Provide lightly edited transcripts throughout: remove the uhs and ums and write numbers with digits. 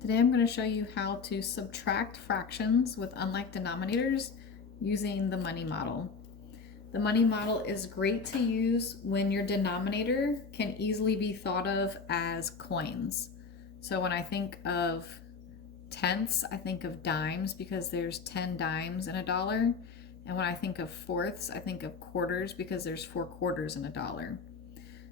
Today I'm going to show you how to subtract fractions with unlike denominators using the money model. The money model is great to use when your denominator can easily be thought of as coins. So when I think of tenths, I think of dimes because there's 10 dimes in a dollar. And when I think of fourths, I think of quarters because there's 4 quarters in a dollar.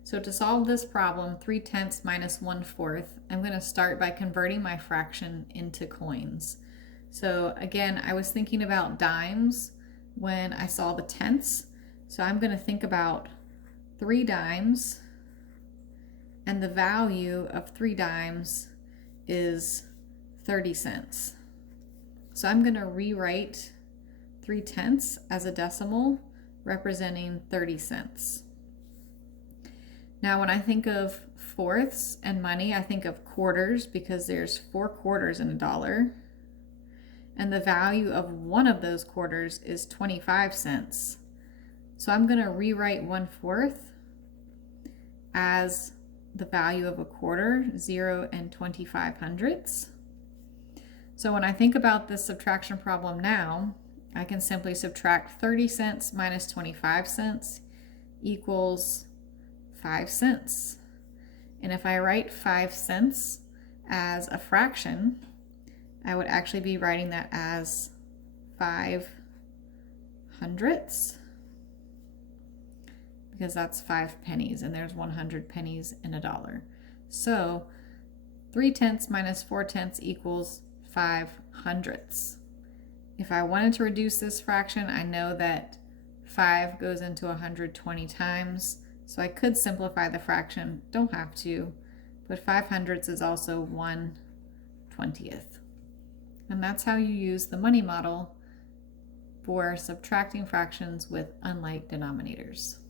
So to solve this problem, 3/10 minus 1/4, I'm going to start by converting my fraction into coins. So again, I was thinking about dimes when I saw the tenths. So I'm going to think about 3 dimes, and the value of 3 dimes is 30 cents. So I'm going to rewrite 3/10 as a decimal representing 30 cents. Now, when I think of fourths and money, I think of quarters because there's 4 quarters in a dollar. And the value of one of those quarters is 25 cents. So I'm going to rewrite 1/4 as the value of a quarter, 0 and 25 hundredths. So when I think about this subtraction problem now, I can simply subtract 30 cents minus 25 cents equals 5 cents. And if I write 5 cents as a fraction, I would actually be writing that as 5 hundredths because that's 5 pennies and there's 100 pennies in a dollar. So 3/10 minus 4/10 equals 5 hundredths. If I wanted to reduce this fraction, I know that 5 goes into 120 times. So I could simplify the fraction, don't have to, but 5 hundredths is also 1/20th. And that's how you use the money model for subtracting fractions with unlike denominators.